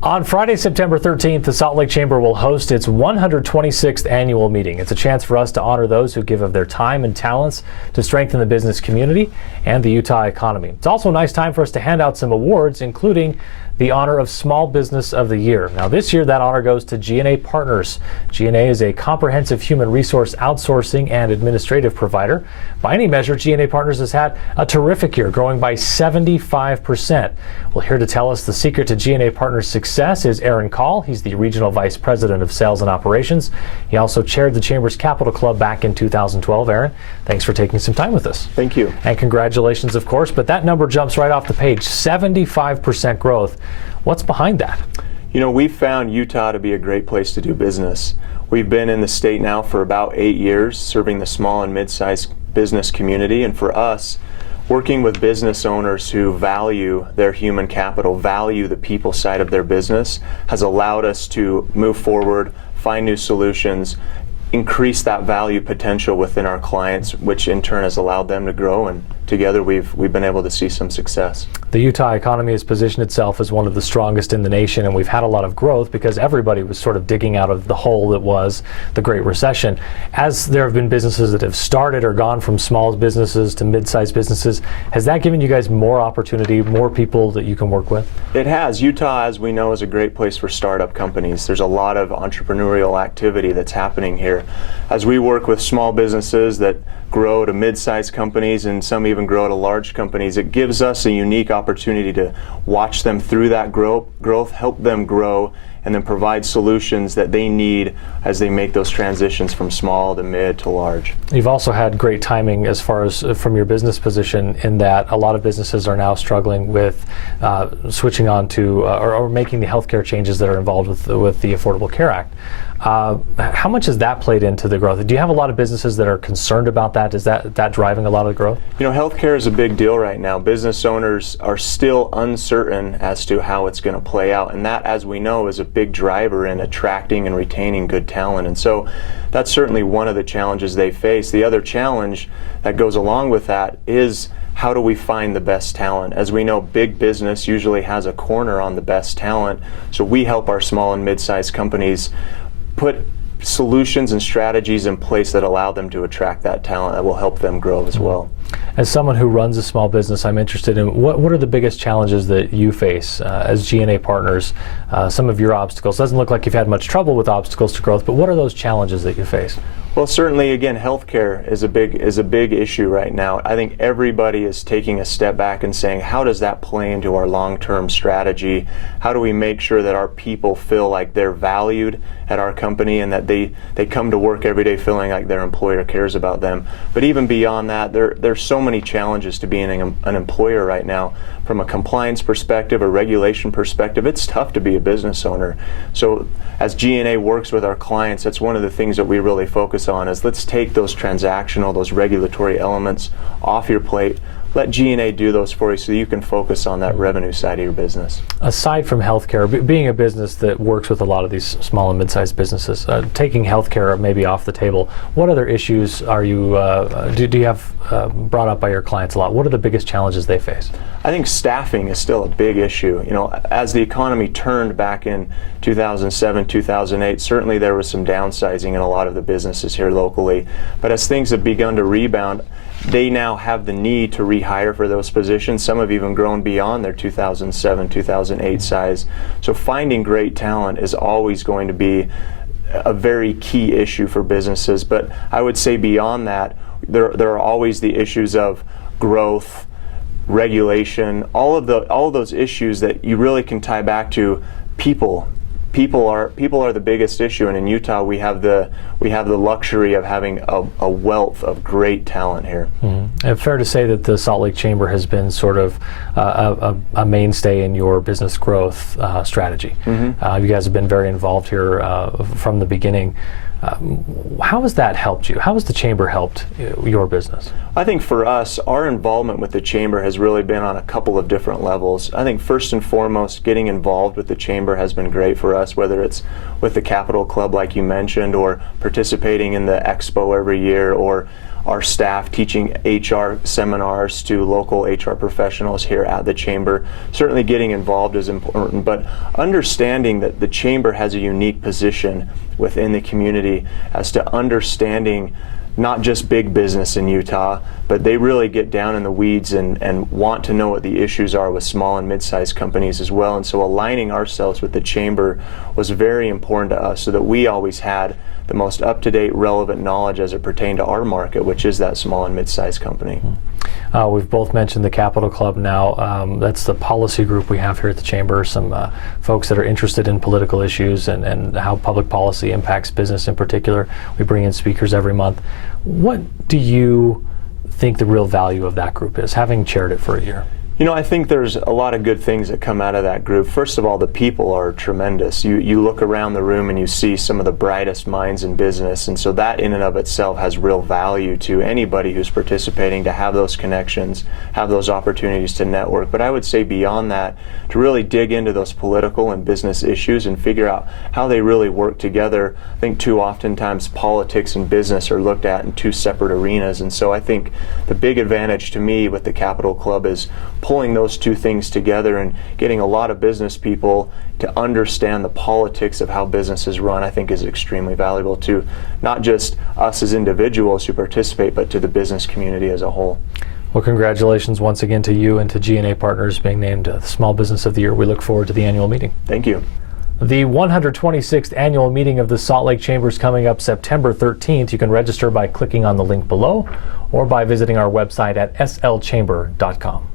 On Friday, September 13th, the Salt Lake Chamber will host its 126th annual meeting. It's a chance for us to honor those who give of their time and talents to strengthen the business community and the Utah economy. It's also a nice time for us to hand out some awards, including the honor of Small Business of the Year. Now this year that honor goes to G&A Partners. G&A is a comprehensive human resource outsourcing and administrative provider. By any measure, G&A Partners has had a terrific year, growing by 75%. Well, here to tell us the secret to G&A Partners' success is Aaron Call. He's the Regional Vice President of Sales and Operations. He also chaired the Chamber's Capital Club back in 2012. Aaron, thanks for taking some time with us. Thank you. And congratulations, of course, but that number jumps right off the page, 75% growth. What's behind that? You know, we've found Utah to be a great place to do business. We've been in the state now for about 8 years, serving the small and mid-sized business community, and for us, working with business owners who value their human capital, value the people side of their business, has allowed us to move forward, find new solutions, increase that value potential within our clients, which in turn has allowed them to grow, and together we've been able to see some success. The Utah economy has positioned itself as one of the strongest in the nation, and we've had a lot of growth because everybody was sort of digging out of the hole that was the Great Recession. As there have been businesses that have started or gone from small businesses to mid-sized businesses, has that given you guys more opportunity, more people that you can work with? It has. Utah, as we know, is a great place for startup companies. There's a lot of entrepreneurial activity that's happening here. As we work with small businesses that grow to mid-sized companies and some even grow to large companies, it gives us a unique opportunity to watch them through that growth, help them grow, and then provide solutions that they need as they make those transitions from small to mid to large. You've also had great timing as far as from your business position, in that a lot of businesses are now struggling with switching on to or making the healthcare changes that are involved with the Affordable Care Act. How much has that played into the growth? Do you have a lot of businesses that are concerned about that? Is that driving a lot of the growth? You know, healthcare is a big deal right now. Business owners are still uncertain as to how it's going to play out, and that, as we know, is a big driver in attracting and retaining good talent. And so that's certainly one of the challenges they face. The other challenge that goes along with that is, how do we find the best talent? As we know, big business usually has a corner on the best talent, so we help our small and mid-sized companies put solutions and strategies in place that allow them to attract that talent that will help them grow as well. As someone who runs a small business, I'm interested in what are the biggest challenges that you face as G&A Partners, some of your obstacles. Doesn't look like you've had much trouble with obstacles to growth, but what are those challenges that you face? Well, certainly, again, healthcare is a big issue right now. I think everybody is taking a step back and saying, how does that play into our long-term strategy? How do we make sure that our people feel like they're valued at our company and that they come to work every day feeling like their employer cares about them? But even beyond that, there's so many challenges to being an employer right now. From a compliance perspective, a regulation perspective, it's tough to be a business owner. So as G&A works with our clients, that's one of the things that we really focus on, is let's take those transactional, those regulatory elements off your plate. Let G&A do those for you so you can focus on that revenue side of your business. Aside from healthcare, being a business that works with a lot of these small and mid-sized businesses, taking healthcare maybe off the table, what other issues are you do you have brought up by your clients a lot? What are the biggest challenges they face? I think staffing is still a big issue. You know, as the economy turned back in 2007, 2008, certainly there was some downsizing in a lot of the businesses here locally. But as things have begun to rebound, they now have the need to rehire for those positions. Some have even grown beyond their 2007, 2008 size. So finding great talent is always going to be a very key issue for businesses. But I would say beyond that, there are always the issues of growth, regulation, all of those issues that you really can tie back to people. People are the biggest issue, and in Utah we have the luxury of having a wealth of great talent here. Mm-hmm. And fair to say that the Salt Lake Chamber has been sort of a mainstay in your business growth strategy. Mm-hmm. You guys have been very involved here from the beginning. How has that helped you? How has the Chamber helped your business? I think for us, our involvement with the Chamber has really been on a couple of different levels. I think first and foremost, getting involved with the Chamber has been great for us, whether it's with the Capital Club like you mentioned, or participating in the expo every year, or our staff, teaching HR seminars to local HR professionals here at the Chamber. Certainly getting involved is important, but understanding that the Chamber has a unique position within the community as to understanding not just big business in Utah, but they really get down in the weeds and want to know what the issues are with small and mid-sized companies as well. And so aligning ourselves with the Chamber was very important to us so that we always had the most up-to-date, relevant knowledge as it pertained to our market, which is that small and mid-sized company. We've both mentioned the Capital Club now. That's the policy group we have here at the Chamber, some folks that are interested in political issues and how public policy impacts business in particular. We bring in speakers every month. What do you think the real value of that group is, having chaired it for a year? You know, I think there's a lot of good things that come out of that group. First of all, the people are tremendous. You look around the room and you see some of the brightest minds in business, and so that in and of itself has real value to anybody who's participating, to have those connections, have those opportunities to network. But I would say beyond that, to really dig into those political and business issues and figure out how they really work together. I think too oftentimes politics and business are looked at in two separate arenas, and so I think the big advantage to me with the Capital Club is pulling those two things together and getting a lot of business people to understand the politics of how businesses run. I think is extremely valuable to not just us as individuals who participate, but to the business community as a whole. Well, congratulations once again to you and to G&A Partners being named the Small Business of the Year. We look forward to the annual meeting. Thank you. The 126th annual meeting of the Salt Lake Chamber is coming up September 13th. You can register by clicking on the link below or by visiting our website at slchamber.com.